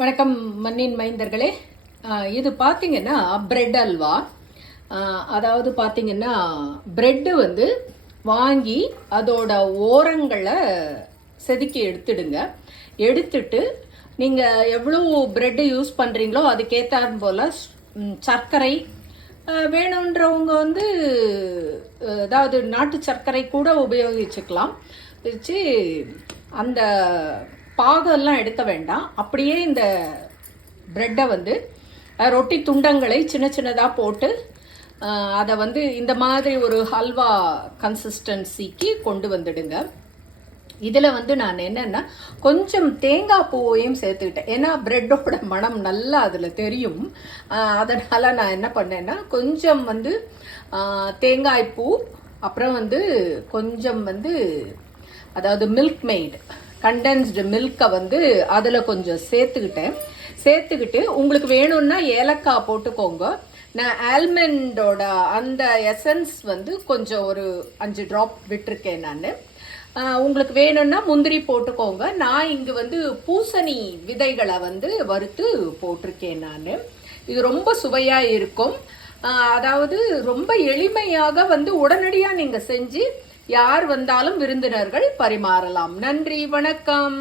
வணக்கம் மண்ணின் மைந்தர்களே. இது பார்த்தீங்கன்னா பிரெட் அல்வா. அதாவது பார்த்தீங்கன்னா பிரெட்டு வந்து வாங்கி அதோட ஓரங்களை செதுக்கி எடுத்துடுங்க. எடுத்துட்டு நீங்கள் எவ்வளோ பிரெட்டு யூஸ் பண்ணுறீங்களோ அதுக்கேற்றான் போல் சர்க்கரை வேணுன்றவங்க வந்து அதாவது நாட்டு சர்க்கரை கூட உபயோகிச்சுக்கலாம். வச்சு அந்த பாகெல்லாம் எடுக்க வேண்டாம். அப்படியே இந்த பிரெட்டை வந்து ரொட்டி துண்டங்களை சின்ன சின்னதாக போட்டு அதை வந்து இந்த மாதிரி ஒரு ஹல்வா கன்சிஸ்டன்சிக்கு கொண்டு வந்துடுங்க. இதில் வந்து நான் என்னென்னா கொஞ்சம் தேங்காய் பூவையும் சேர்த்துக்கிட்டேன். ஏன்னா பிரெட்டோட மனம் நல்லா அதில் தெரியும். அதனால் நான் என்ன பண்ணேன்னா கொஞ்சம் வந்து தேங்காய் பூ, அப்புறம் வந்து கொஞ்சம் வந்து அதாவது மில்க் மெய்டு கண்டென்ஸ்டு மில்கை வந்து அதில் கொஞ்சம் சேர்த்துக்கிட்டு உங்களுக்கு வேணும்னா ஏலக்காய் போட்டுக்கோங்க. நான் ஆல்மண்டோட அந்த எசன்ஸ் வந்து கொஞ்சம் ஒரு 5 ட்ராப் விட்டுருக்கேன் நான். உங்களுக்கு வேணும்னா முந்திரி போட்டுக்கோங்க. நான் இங்கே வந்து பூசணி விதைகளை வந்து வறுத்து போட்டிருக்கேன் நான். இது ரொம்ப சுவையாக இருக்கும். அதாவது ரொம்ப எளிமையாக வந்து உடனடியாக நீங்கள் செஞ்சு யார் வந்தாலும் விருந்தினர்கள் பரிமாறலாம். நன்றி, வணக்கம்.